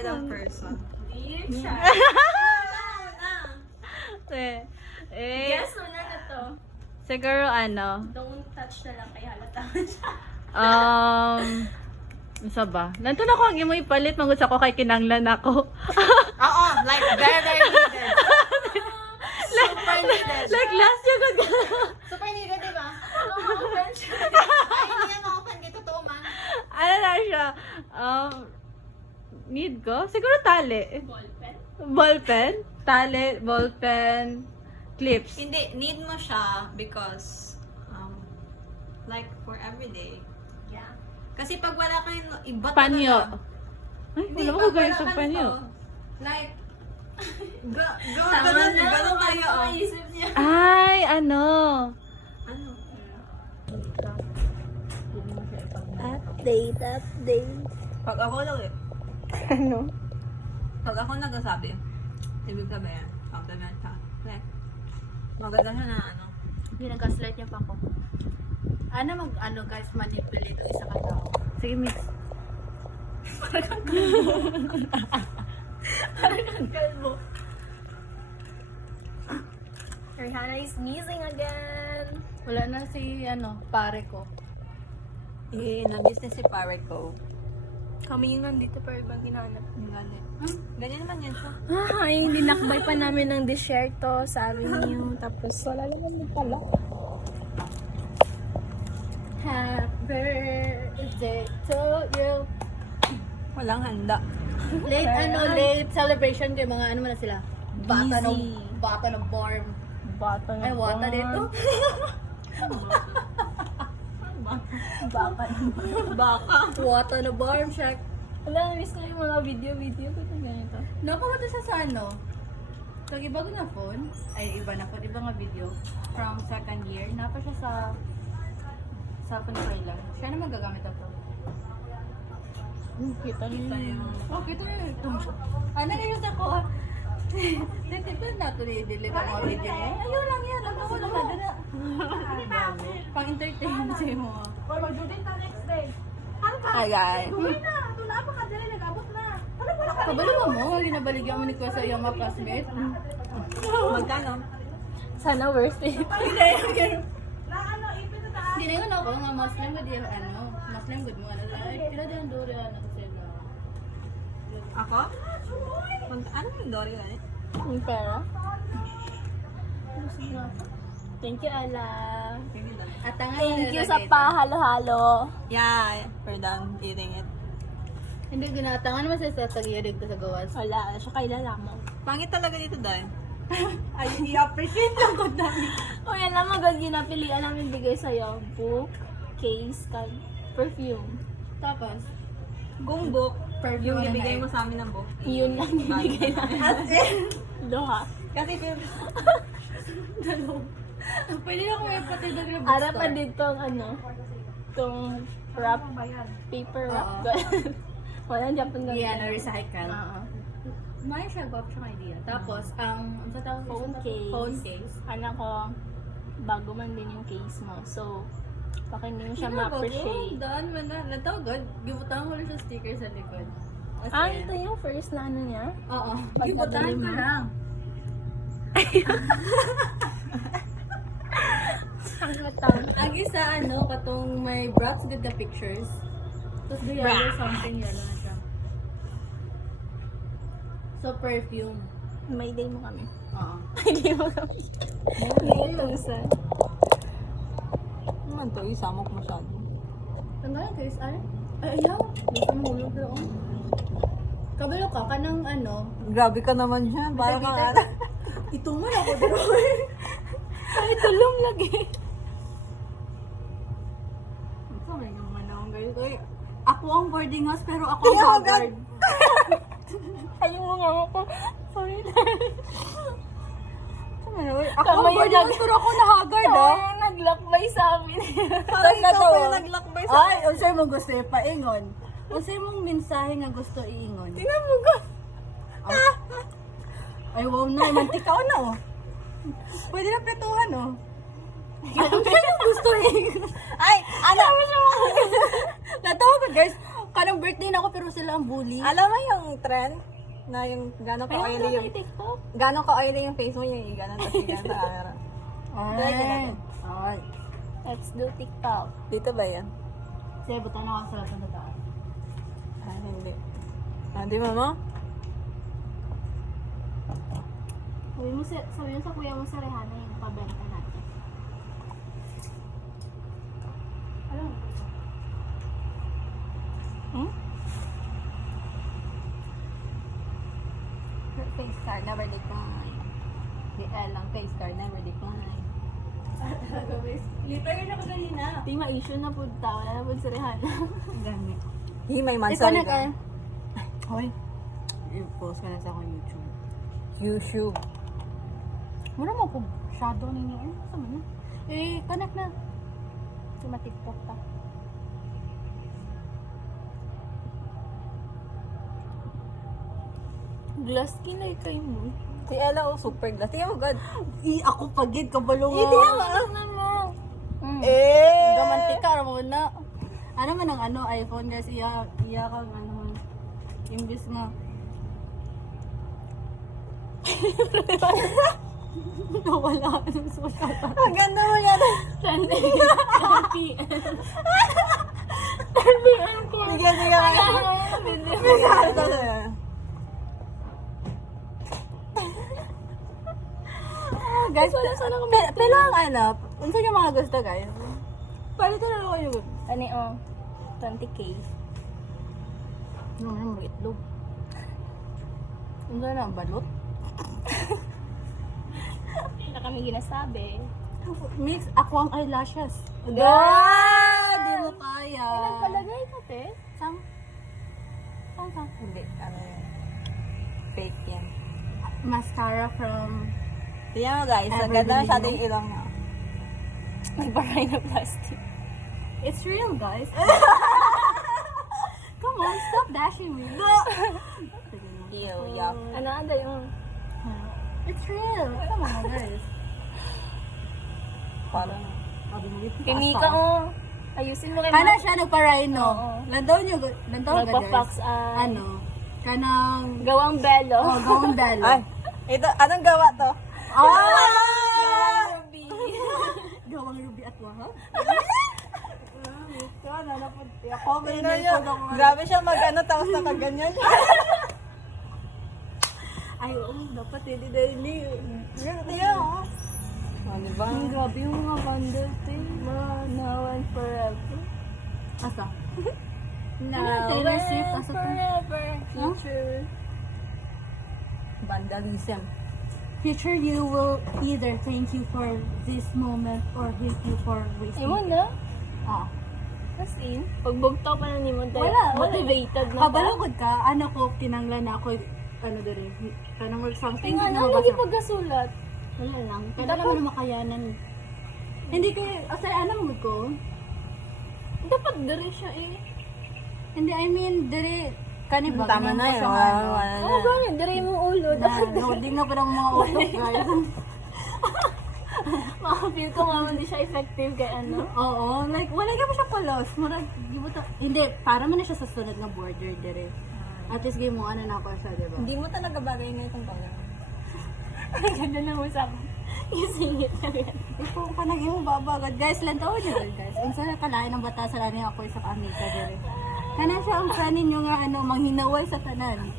favorite ang person? Dear siya. Guess mo na to. siguro ano, Don't touch na lang kaya halata siya. isa ba? Nandun ako ang imo ipalit, mangus ako kay kinanglan ako. Oo, like very, very needed. Super needed. Like last year ko Super needed, di ba? Ay, hindi yan ma-open kay totoo man. ano na siya, need ko? Siguro tali. Ballpen? Ballpen? Tali, ballpen, clips. Hindi, need mo siya because, like, for everyday. Yeah. Kasi pag wala kang iba Panyo. talaga. Ay, Hindi, wala ko pag gawin wala sa kang panyo. to, like, Tama na. ganun tayo, oh. Maisip niya. Ay, ano? Ano? Update. Pag ako lang eh. Ano? Pag ako nagsasabi, ibig sabihin, compliment ka. Like, maganda siya na ano. Ginagaslight niya pa ako. Ano guys, manipulate ang isa ka tao. Sige, miss. Parang kalbo. Rihanna is missing again. Wala na si, pare ko. Na-business si pare ko. Kami yung nandito pero ibang hinahanap. Ganyan. Ganyan naman yan siya. Ay, dinakbay pa namin ng desierto sa avenue. Tapos wala naman pala. Happy birthday to you. Walang handa. Late celebration kay mga ano man na sila. Busy. Bata ng barm. Bata Ay, wata dito. Baka. Wata na barm check. Wala, miss ko yung mga video. Ba't yung ganito? Nakamata siya sa ano? Kag iba ko na phone. Ay, iba na phone. Iba nga video. From second year. Napa siya sa phone ko lang. Siya na magagamit ako. Kita niyo. Oh, kita na ito. Ano na yun ako? Dito na ito i-delete ang mga video niya. Ayaw lang yan. Ako lang na. Pang-entertain siya mo. Or mag-dudin ta next day. Hi guys. Uwi na! Ito na pa ka dali, nag-abot na. Ano pala ka? Kabalo mo, ginabaligyan mo ni Kuya sa iyong mga classmate. Magkano? Sana worth it. Na ano, ipin na tayo. Hindi na yun ako, mga Muslim good yung Muslim good mo. Pila din ang duri ano sila. Ako? Ano yung Dory ka eh? Yung pera? Thank you, Ala. At ang Thank you sa pahalo-halo. Yeah, we're done eating it. Hindi ginatangan naman sa tagiyadig ko sa gawas. Wala, siya kailala mo. Pangit talaga dito dahil. Ay, i-appreciate lang ko dami. O yan lang magag ginapilian namin bigay sa'yo. Book, case, kag perfume. Tapos, Kung book, Perfume yung na ibigay night. mo sa amin ng book. Yun lang ibigay namin. Doha. Kasi feel, pwede na ko may patid ng bookstore. Ara pa dito ang itong wrap, paper wrap. Walang Japan ganun. Yeah, na-recycle. Oo. May siya, gwap siyang idea. Tapos, ang sa tawag Phone case. Phone case. Anak ko, bago man din yung case mo. So, baka hindi mo siya Sino ba? ma-appreciate. Daan man na. Natawagod. Gibutan ko lang siya sticker sa likod. As Ah, in, ito yung first na ano niya? Oo. Pag Gibutan nabili ko mo? lang. Ang katang. Agi sa katong may Bratz good the pictures. Tapos the other something yellow na siya. So, perfume. May day mo kami. Oo. May day mo kami. May tusan. naman to, isamok masyado. Tanggalin guys, ay ayaw. Gusto mo hulog doon. Kabalo ka, kanang Grabe ka naman siya, para ka Itong man ako doon. Ay, tulong lagi. Ito may naman akong guys. Ay, ako ang boarding house pero ako ang haggard. Ayaw mo nga ako. Sorry na. Ako ang boarding house pero ako na haggard ah. Ay, naglakbay sa amin. Parang ikaw pa yung naglakbay sa Ay, unsay mo gusto paingon. Unsay mong mensahe nga gusto iingon. Tingnan mo ko. Ay, wow na, mantikaw na oh. Pwede na pretuhan oh. Unsay mong gusto iingon. Ay, ano? Natawa ko guys. kanang birthday na ako pero sila ang bully. Alam mo yung trend? Na yung gano'n ka Ayun, oily yung... may TikTok. Gano'n ka oily yung face mo yung gano'n tapos gano'n sa camera. Ay. Let's do TikTok. Dito ba yan? Sige, buta na ako sa lahat ng taas. Ah, hindi. Ah, di mama? Sabi mo sa kuya mo sa Rehana yung pabenta natin. Alam mo? Hmm? Face card, never decline. BL lang, face card, never decline. Lipa rin ako kanina. Di ma-issue na po tao. Wala na po sa Rehana. Gani. May Ikaw mansal na ka. ka. Hoy. I-post ka na sa akong YouTube. YouTube. Mura mo kung shadow ninyo. Ano sa mana? Connect na. Di ma-TikTok pa. Glass skin na kayo mo. Si Ella, oh, super glass. Tiyan mo, God. Ako pagid, kabalo nga. Hindi mo. Gamantika, mo na. Ano man ang iPhone guys, iya kang imbis nga. Nawala ng social. Ang ganda mo yan. 10 PM. 10 PM ko. Sige, sige. Ito na yan. Guys, pero ang unsa yung mga gusto guys? Palitan na ako yung Ano yung 20K. ano mo itlog. Unsa na balot? Na kami ginasabi. Mix ako ang eyelashes. God! Di mo kaya. Nagpalagay ka, te? Saan? Hindi, ano yan. Fake yan. Mascara from Tingnan mo guys, ang Ever ganda believe masyado mo? yung ilong niya. Nagbaray na plastic. It's real, guys. Come on, stop dashing me. Ew, yuck. Ano anda yung... It's real. Come on, guys. Parang, Kinika mo. Ayusin mo kay Kana siya nagpa-rhino. Oo. Lantaw ka, Nagpa-fax guys. Kanang... Gawang belo. Oh, gawang dalo. ay, ito, anong gawa to? Gawang ruby. Gawang ruby at wahab. Tingnan niyo, grabe siya mag-ano, tapos nakaganyan. Ay, dapat hindi dahil ni... Tingnan mo. Oh, diba? Grabe yung mga bundle, te. Now and forever. Asa? Now Taylor Swift, and asa to? forever. Future. Vandalism. Future you will either thank you for this moment or hate you for wasting Ewan na. Ah. As in, pagbugtaw pa na ni mo tayo. Wala. Motivated na ka. Kabalugod ka, ko, tinanglan na ako, dere, kanang work something. Nga na, na lagi mabasa. pagkasulat. Wala lang. Kailangan mo na makayanan. Hindi kayo, asay, mo ko? Dapat dere siya eh. Hindi, I mean, dere, kanibag. Tama na yun. Wala Oo, na. ganyan. Dere yung ulo. Loading na pa ng mga utok, guys. Makapil ko nga hindi siya effective kay ano. Oo, like, wala ka pa siya palos. Murag, hindi, para man na siya sa sunod ng border, dere. At least, game mo, na ako siya, diba? Hindi mo talaga bagay na itong color. Ganda na mo sa akin. Isingit na yan. Ikaw pa naging mo babagad. Guys, lantaw niyo, guys. Unsa na kalain ng batasan ani ako sa Amika, dere. Kana siya ang kanin nyo nga, manghinaway sa tanan.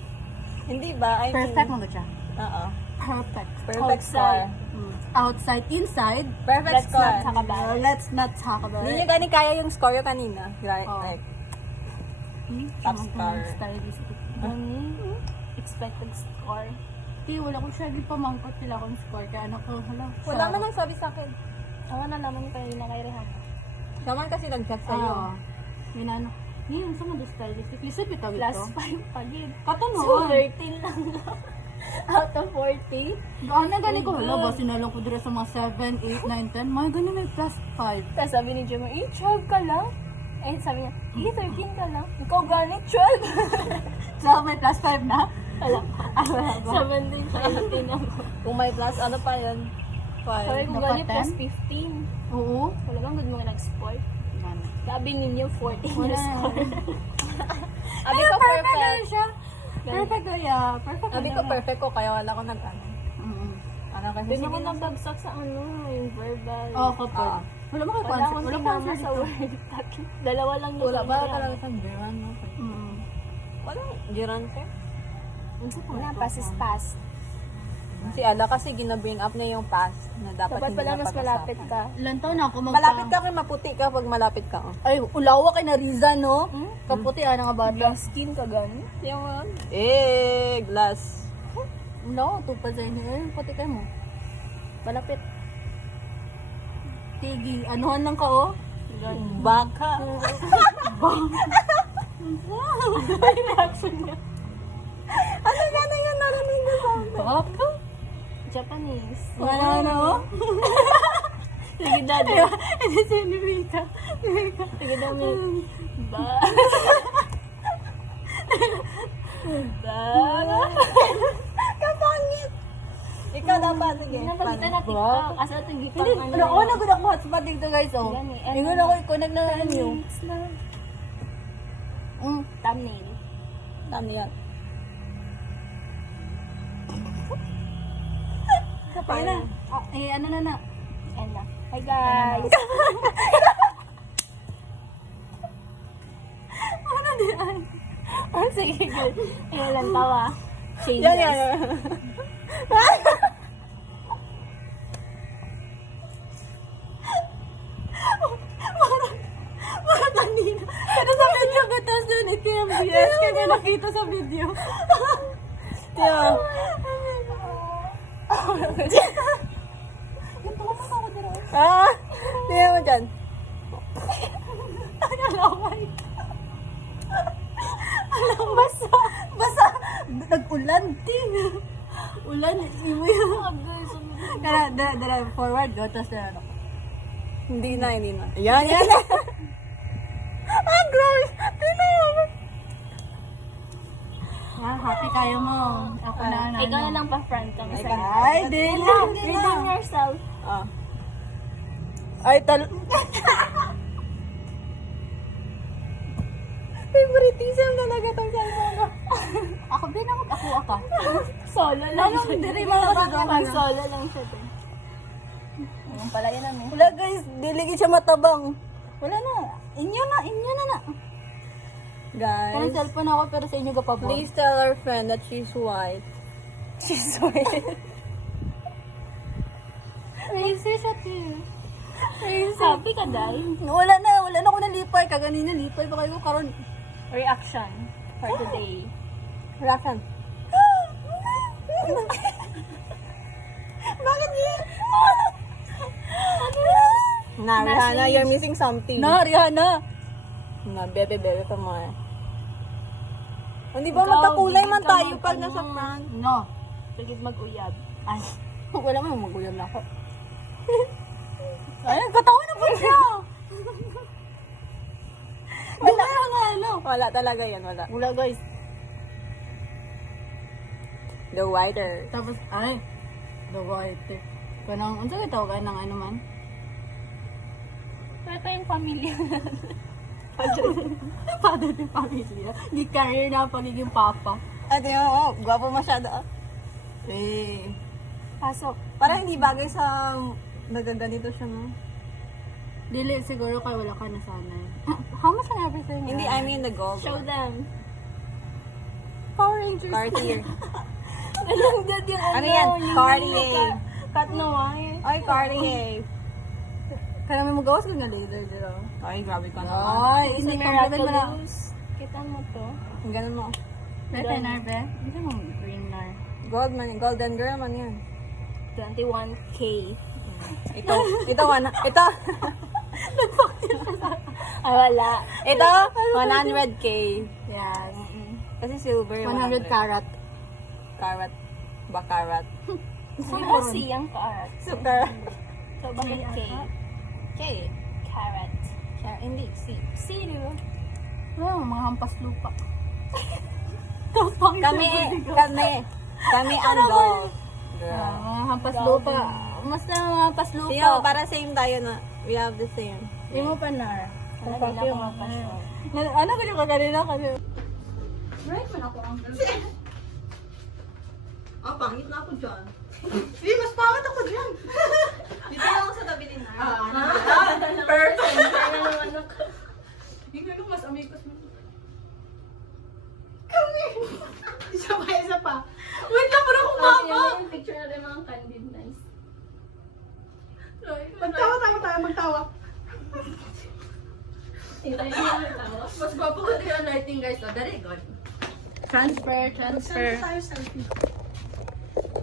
Hindi ba? I mean, Perfect mo ba siya? Oo. Perfect. Perfect Outside. score. Outside, inside. Perfect Let's score. not talk about it. Let's not talk about Hindi it. niyo gani kaya yung score yung kanina. Right, Oh. right. Top star. Expected score. Wala ko siya di pamangkot sila akong score. Kaya ano ko, hala. Wala man ang sabi sa akin. Awa na naman kayo na kay Rehan. Naman kasi nag-chat sa'yo. Oo. Minano. Ngayon, sa mga stylistic. Lisip ito Plus ito. 5 pagid. Katanoon. So 13 lang. Out of 40. Doon na gani ko, hala ba, sinalang ko dira sa mga 7, 8, 9, 10. May ganun may plus 5. Tapos sabi ni Jemma, 12 ka lang? Eh, sabi niya, 13 ka lang. Ikaw gani, 12. So, may plus 5 na? Wala. Wala ba? 7 din siya, 18 ako. Kung may plus, ano pa yun? Sabi 5. ko Dapat gani plus 10? 15. Oo. Wala bang good mga nag-sport? Na. ano. Sabi ninyo 14 Wala years na. old. Abi Pero ko perfect na perfect. siya. Perfect ko, yeah. Perfect Sabi na ko siya. perfect ko, kaya wala ko nag-ano. Mm-mm. Ano kasi Doon ako sige. nabagsak sa ano, yung verbal. Oo, kapag. Ah. Wala mo kayo Wala concept. akong Wala sinama concept sa dito. word. Dalawa lang yung Wala ba sobra. talaga sa Jiran, no? Mm-mm. Walang Jiran ka? Wala, pass is pass. Si Ala kasi ginabring up niya yung past na dapat Dapat hindi pala na mas malapit ka. Ilan taon na ako Malapit ka kay maputi ka pag malapit ka. Oh. Ay, ulawa kay na Riza, no? Kaputi, ano nga bata? Yung skin ka gani? Yung glass. Ulawa, tupad sa inyo. Ay, puti kayo mo. Malapit. Tigi, anuhan lang ka, oh. Baka. Ano yan yung narinig ko sa akin? Baka? Japanese. Wala na, oh. Sige, daddy. Ito si Nimika. Sige, dami. Ba? Ba? Kapangit! Ikaw dapat, sige. Napagita na TikTok. Asa ito yung gipang ano. Ano, ako na ako hotspot dito, guys, oh. Yan eh. Ingon ako, i-connect na lang yun. Thumbnail. Ano yan? Ayun na. Ano na. End na. Hi guys! Ano diyan? Oh, sige, girl. Ayun lang tawa. Shameless. Yan. Parang kanina. Pero sa video ko, tapos doon, ito yung BS. Kaya nakita sa video. Yeah. Tingnan mo dyan. Kalaway. Alam, basa. Nag-ulan, ting. Ulan, imo yun. Kaya, dala, forward, go, tapos na, ano. Hindi na. Yan. Grabe. Happy kayo mo. Ako na, Ikaw na lang pa-front kami sa Ay, di lang. Redeem yourself. Ah. Ay, favoritism talaga tong cellphone ko. Ako din ako. Solo lang Lalong siya. diri malabas Pag solo lang siya din. Yung pala yun namin. Wala guys, diligid siya matabang. Wala na. Inyo na. Parang Guys, cellphone ako pero sa inyo gapabot. please tell our friend that she's white. She's white. Crazy siya, too. Happy ka, Day? Wala na ako nalipay. Kaganina lipay pa kayo karon. Reaction for today. Rakan. Bakit yun? Na, Rihanna, you're missing something. Na, Rihanna. Na, bebe pa mo eh. Hindi ba Ikaw, magkakulay man bibig ka tayo pag ano. nasa front? No. Sige, mag-uyab. Ay, wala mo maguyam na ako. Ay, katawan na po siya. Wala nga, ano. Wala talaga yan, wala. Wala, guys. The whiter. Tapos, ay, the white. Kanang, unsa ka tawagan ng ano man? Pero yung pamilya. Father de pamilya. Di career na pagiging papa. At yun, oh, gwapo masyado. Ah. Eh, Pasok. parang hindi bagay sa nagaganito siya, no? Dili, siguro kay wala ka nasanay. How much an everything? Hindi, I mean the gold. Show them. Power Rangers. Cartier. Alam gad yung Ano yan? Cartier. Cut na wire. Ay, Cartier. Kaya may magawas ko nga laser, dito. Ay, grabe ka na. Ay, Sa hindi compliment mo na. Miraculous. Kita mo to. Ganun mo. Red na, be? Hindi mo green na. Gold man, golden girl man yan. 21K. Ito, ito. Ay, wala. Ito, 100K. Yes. Kasi silver, 100 carat. Carat. Bakarat. Hindi mo siyang karat. Super. So, bakit K? K. Carrot. Hindi, C. C, di ba? Oh, mga hampas lupa. Kami ang gold. Girl. Mga hampas lupa. Mas na mga hampas lupa. Tingnan mo, para same tayo na. We have the same. Hindi mo pa na. Ano ko yung kaganina kasi? Right man ako ang Ah, pangit na ako dyan. Mas pangit ako dyan. Dito lang ako sa tabi ni Nay. Perfect! Yung ganun mas amigos mo. Isa pa. Wait lang, parang kumama. Yung picture natin mga candid nice. Magtawa. Tingnan niyo yung tawa. Mas gwapo ko din ang lighting guys. Oh, very good. Transfer. Tayo selfie.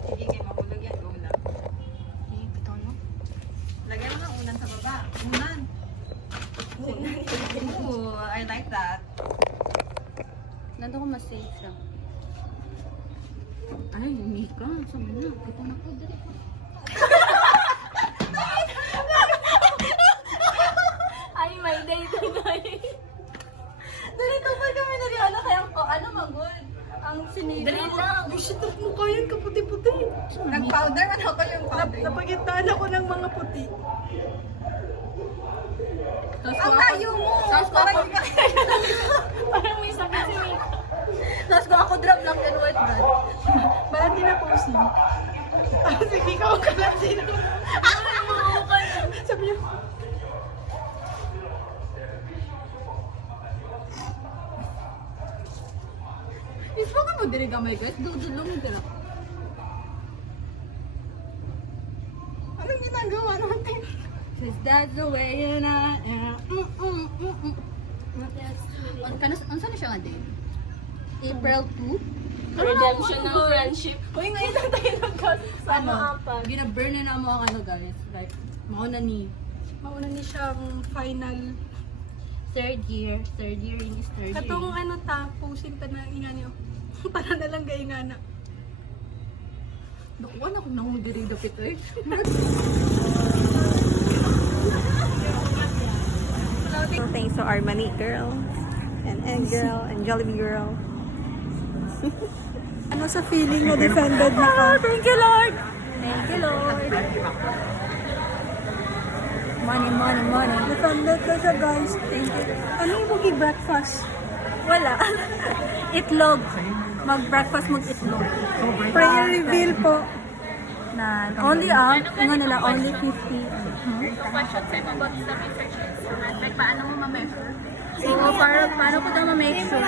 Sige, kayo mahulog yan. Go lang. Ito no? Lagyan mo ng unan sa baba. Unan. Ooh, I like that. Nandun ko mas safe siya. Ay, Mika. Sabi na. Kita na ko. Dali ko. Ay, may date guys. Dali pa kami na rin. Kaya ano magod? Ang sinira. Dali lang. Bullshit ang mukha yun, kaputi-puti. Nag-powder man ako yung powder. Napagitnaan ako ng mga puti. Ang layo mo! Tapos parang Parang may sakit si Mika. Tapos ko ako drop lang and white blood. Parang di na posing. Sige, ikaw ka lang din. Sabi niya, Is mo ka mo diri gamay guys? Dudulong mo dira. anong ginagawa natin? Cause that's the way you know. Ano saan siya nga day? April 2? Redemption ng friendship. Uy, ngayon na tayo Sama apat. Bina-burn na mo ang ano guys. Like, mauna ni Mauna ni siyang final. third year in is third Katong year. ano ta, posing ta na ingani o. Para na lang gay nga na. Nakuha na kung nang diri dapit eh. Thanks to Armani girl, and Egg girl, and Jollibee girl. Ano sa feeling mo defended na ka? Thank you, Lord! Thank you, Lord. Money. Defended ka siya, guys. Thank you. Ano yung bugi breakfast? Wala. Itlog. Mag-breakfast, mag-itlog. Prayer reveal po. Na, only up, Ano nila, only 50. Question sa about sa research instrument. Like, paano mo ma-measure? So, paano ko daw ma-make sure?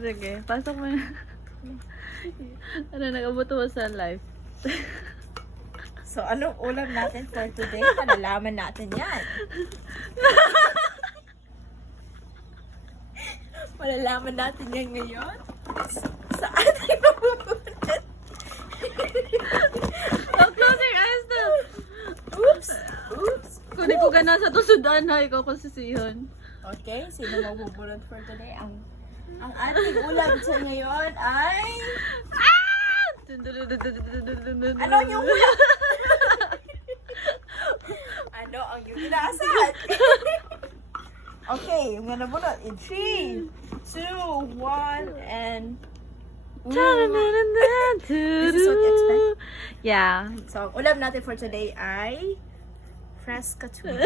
Sige, pasok mo na. Ano, nag-abuto mo sa live? So, anong ulam natin for today? Malalaman natin yan. Malalaman natin yan ngayon. Saan tayo pupunta? Oh, close your eyes na. Oops! Oops! Kunin ko gana sa tusudan na ikaw kung sisihon. Okay, sino magbubulot for today? Ang ating ulam sa ngayon ay... Ano yung ulam? Ano ang yung inaasahan? Okay, I'm gonna bunot in 3, 2, 1, and... This is what you expect? Yeah. So, ang ulam natin for today ay... Fresca tuna.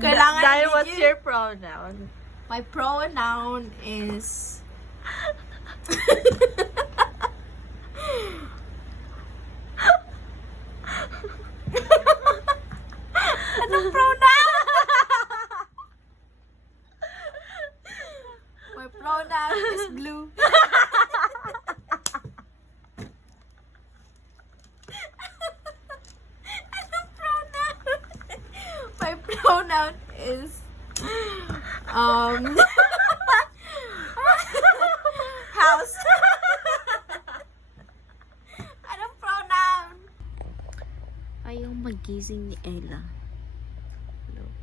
Kailangan Dahil i-video. what's your pronoun? My pronoun is... Anong pronoun? My pronoun is blue. Anong pronoun? My pronoun is... house. Anong pronoun? Ayaw magising ni Ella. Look.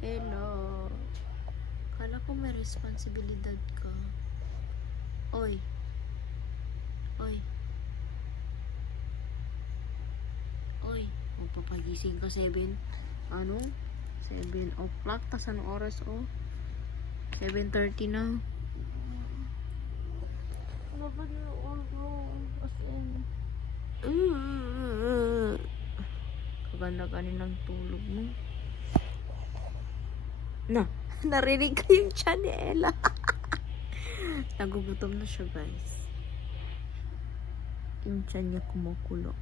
Hello. Kala ko may responsibilidad ka. Oy. Oy. Oy. Magpapagising ka 7. Ano? 7 o'clock. Tas anong oras oh? 7:30 na. Ano ba na as in? Kaganda ka ng tulog mo. Na, narinig ko yung tiyan ni Ella. Nagugutom na siya, guys. Yung tiyan niya kumukulo.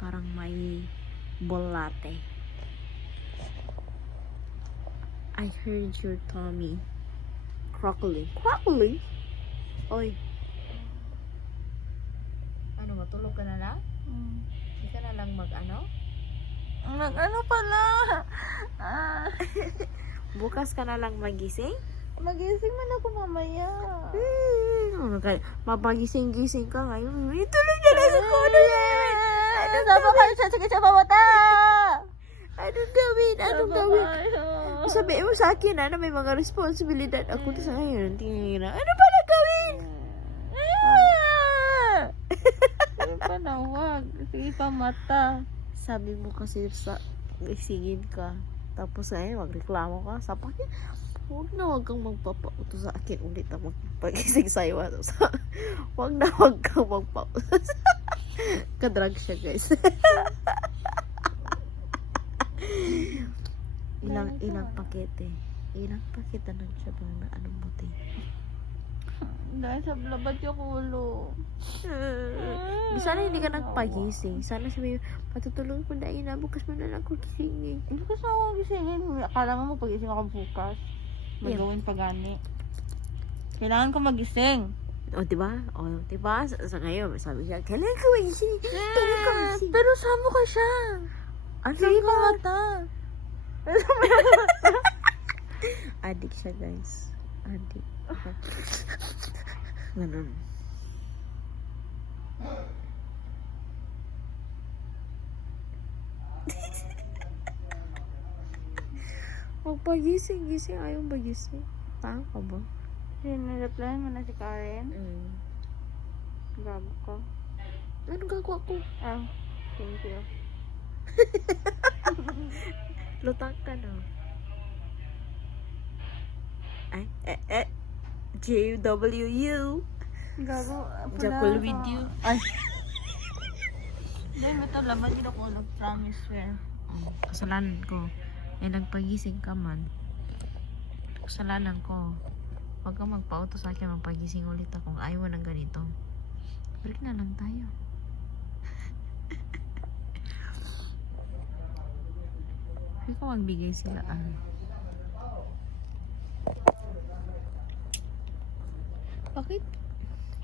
Parang may bolate. I heard your tummy crackling. Crackling? Oy. Ano, matulog ka na lang? Hindi ka na lang mag-ano? Ano pala? Bukas ka na lang magising? Magising man ako mamaya. Mapagising-gising ka ngayon. Tulog na lang ako. Ano Sama kayo sa sakit sa mata. Anong gawin? Anong gawin? Sabihin mo sa akin na may mga responsibilidad ako sa ngayon. Tingin na, ano ba na gawin? Ano pa na, wag. Sige pa mata. Sabi mo kasi sa gisingin ka. Tapos ay magreklamo ka. Sabi ko, huwag kang magpapauto sa akin ulit na magpagising sa'yo. Huwag kang magpauto. Kadrag siya, guys. Ilang pakete. Ilang pakete na siya na anong buti. Dahil sa labad yung ulo. Sana hindi ka nagpagising. Sana sabi, patutulog ko na ina. Bukas mo na lang ako gisingin. Hindi ko sa ako gisingin. Akala mo pag-ising ako bukas. May Yeah. gawin pa gani. Kailangan ko magising. O, diba? O, diba? Sa ngayon, sabi siya, kailangan ka magising. Kailangan ka magising. Pero sama ka siya. Ano Sige pa ba? mata. Adik siya, guys. Adik. Ganun. Magpagising-gising. Ayaw magising. Tanga ka ba? Sinireply mo na si Karen. Gago ka. Anong gagawa ko? Ah, thank you. Lutang ka na. Ay, J-W-U. Gago. Jakul with you. Ay. Hindi, may laman yun ako. Nag-promise swear. Kasalanan ko. Eh, nagpagising ka man. Kasalanan ko. Huwag kang magpa-auto sa akin, magpagising ulit ako kung ayaw mo ng ganito. Break na lang tayo. Hindi ko magbigay sila Bakit?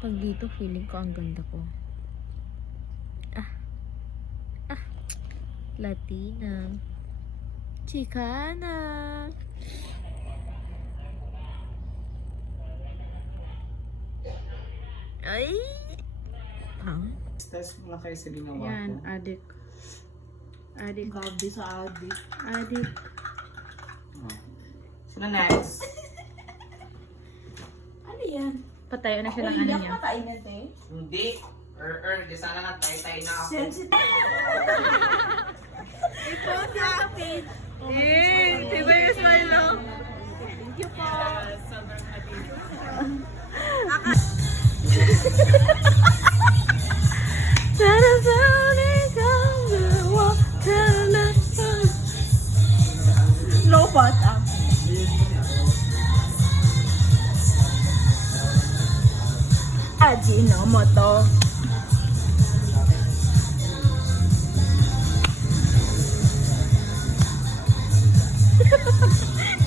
Pag dito, feeling ko ang ganda ko. Latina. Chicana. Ay! Test mo na kayo sa ginawa Yan, ko. adik. Adik. Gabi sa adik. Adik. Oh. Sino next? Ano yan? Patayo na siya ng ano Hindi niya. ako kakainin, te. Hindi. Di sana na tayo na ako. Sensitive. Diba yung smile, no? Lopat ang. Ajinomoto.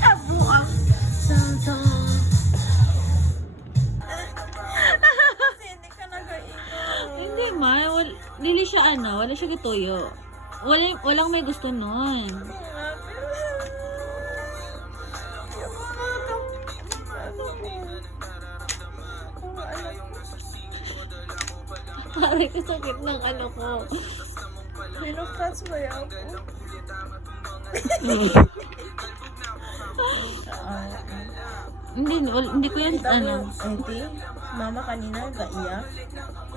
Nabuang. Kasi hindi ka nag-iingat. Hindi Lili siya wala siya gatuyo. Walang may gusto nun. Pare, kasakit ng ano ko. Minukats mo yan ako. Hindi ko yan, Ete, mama kanina nag-iyak.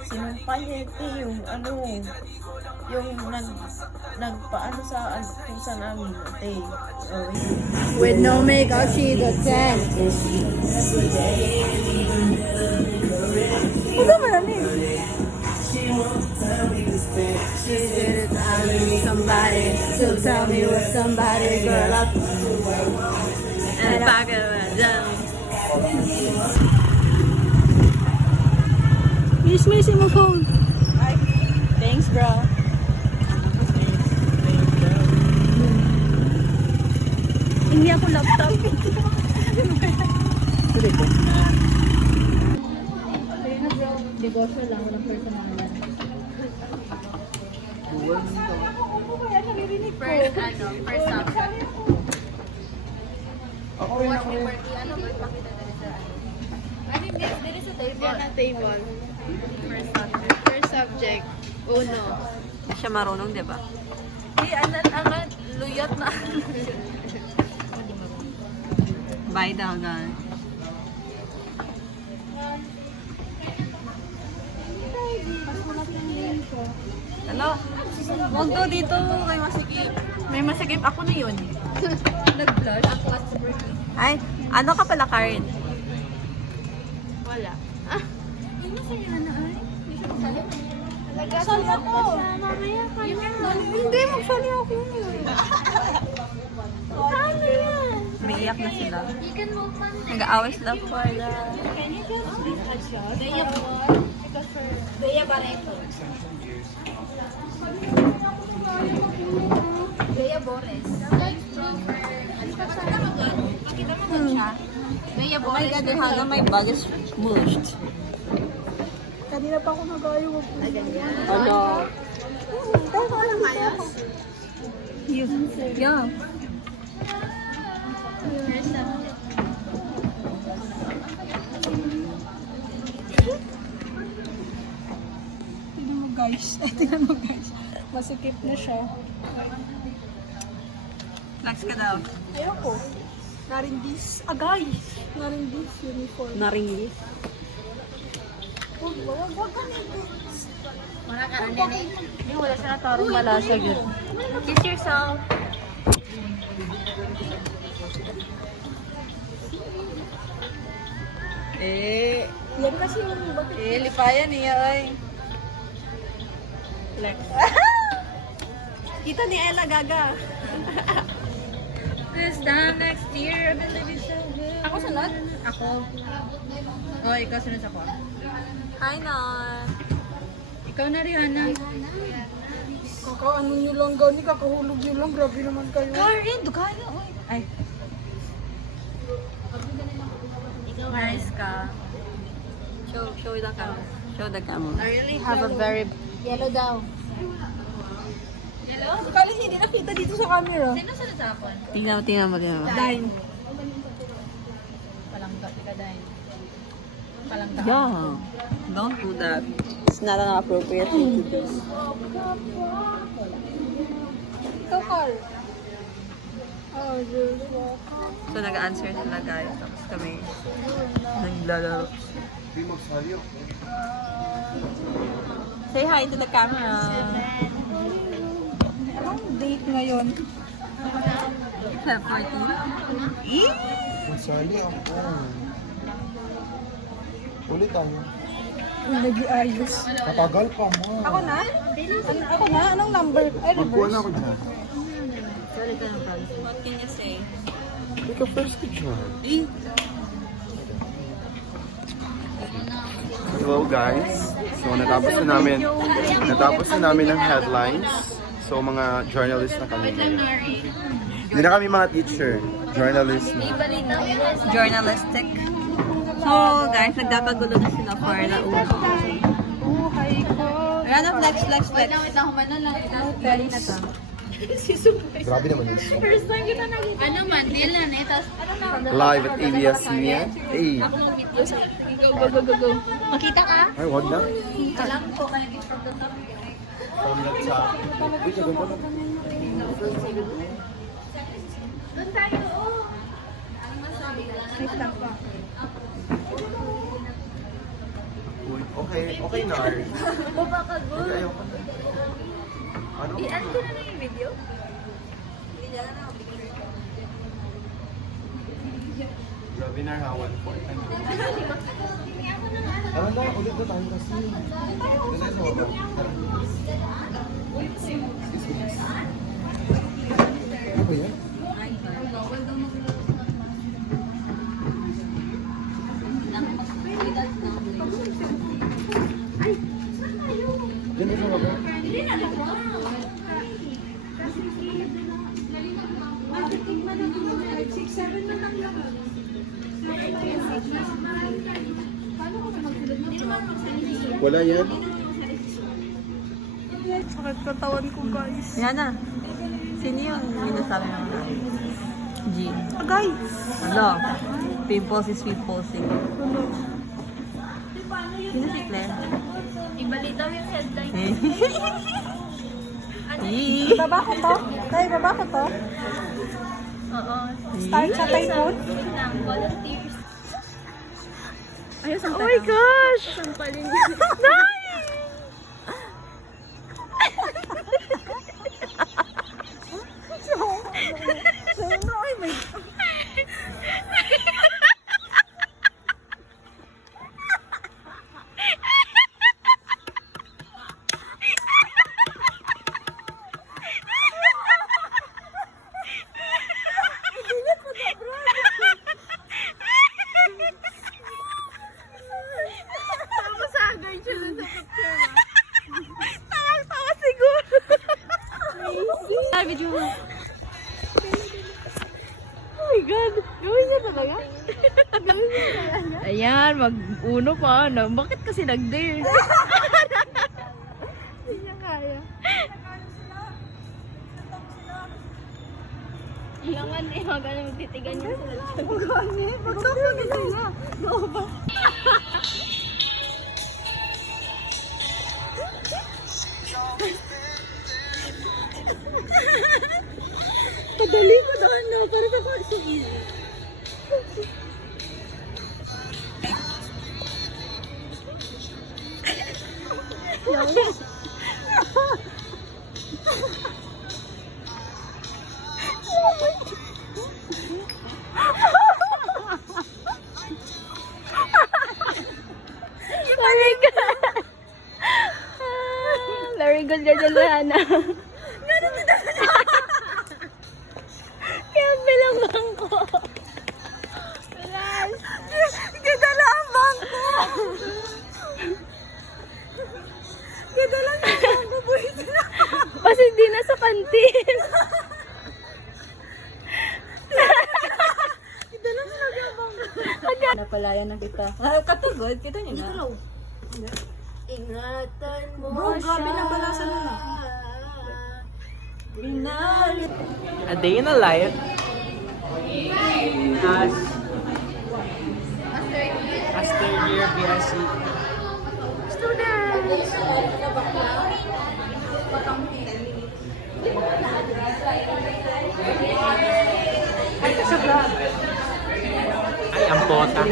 Sinumpay ete yung nagpaano sa pusa namin, ete. With no makeup, she's a 10. Ano man eh? Somebody to tell me what somebody girl up. And back down. Miss mo phone. Thanks, bro. Hindi ako laptop. Negosyo lang, walang personalan. First subject. Ako rin. Yan ang table. First subject. Uno. Hindi siya marunong, di ba? Luyot na. Bye daw, guys. Hello? Huwag daw dito kay Masikip. May Masikip. Ako na yun. Nag-blush. Ay, ano ka pala, Karen? Wala. Sali ako. Hindi, magsali ako. Ano yan? Umiiyak na sila. Nag-aaway sila pala. Can you just please adjust? Bea more. Because for Bea Barreto. Bea Bores. Makita mo doon siya. Bea Oh my Bores. God, Haga, my bag is smooshed. Kanina pa ako nag-ayaw. Ay, ganyan. Ano? Tayo ko lang mayas. Yeah. Here's the... Tingnan mo guys. Masikip na siya. Flex ka daw. Ayoko. Naringgis. Agay! Naringgis uniform. Naringi. Wag ka nito. Mga karoon eh. Hindi, wala siya natarong malasa yun. Kiss yourself. Yan kasi yung bakit. Lipayan niya, ay. Flex. Kita ni Ella Gaga. This time next year, I believe it's so good. Ako sa sulat? Ako. Oh, ikaw sunod sa ko. Hi, Nan. Ikaw na, Rihanna. Kakaano nyo lang gani, kakahulog nyo lang. Grabe naman kayo. Karen, dukano. Oy. Ay. Nice ka. Show the camera. Show the camera. I really have a very... Yellow daw. Kala hindi nakita dito sa camera. Sino sunod sa akin? Tingnan mo. Dine. Palangga ka din. Palangga. Yeah. Don't do that. It's not an appropriate thing to do. Ikaw, Carl. So, nag-answer sila guys. Tapos kami naglalaro. Say hi to the camera. Anong date ngayon? Feb 14. Masali ako. Ulit tayo. Uy, nag-iayos. Matagal pa mo. Ako na? Ako na? Anong number? Ay, Magkuha na reverse. ako dyan. What can you say? Ikaw first ka dyan. Hello guys. So natapos na namin ang headlines. So mga journalist na kami. Hindi na kami mga teacher. Journalist na. Journalistic. So, guys, nagpapagulo na sila for na ulo. Run of flex. Grabe naman yun. Ano man, deal na eh. Tapos, Live at ABS-CBN. Hey. go. Makita ka? Ay, wag na. Alam ko, kaya get from the top. From the top. Uy, gaganda na. Doon tayo, oh. Ano masabi ka? Uy, okay na. Baba ka, go. Ayoko na. Ano? I-add ko na lang yung video. Grabe na hawan po. Tara na, ulit na tayo kasi. Ganun mo ba? Ano ba yan? Ganun mo ba? Wala yan. Sakit katawan ko, guys. Yan na. Sino yung minasabi mo na? Jean. Guys! Ano? Pimples is pimples. Sino si Claire? Ibalita mo yung headline. Baba ko to? Tay, baba ko to? Oo. Start sa typhoon? Wait lang, volunteers. Ayos ang Oh my gosh! Video mo. Oh my God! Gawin niya talaga? Ayan, mag-uno pa. No? Bakit kasi nag-dare? Hindi niya kaya. Ilangan eh, magana magtitigan yung sila. Magtapos ka na. Oo ba? Padali ko doon na. Para sa so easy. Very good ka dyan, Lana. Kaya bilang ko. Napalayan na kita. Katugod, kita niyo na. Ingatan mo Bro, grabe na balasan mo na. Binalik. A day in a life. As third year BSc. Ay, ang pota.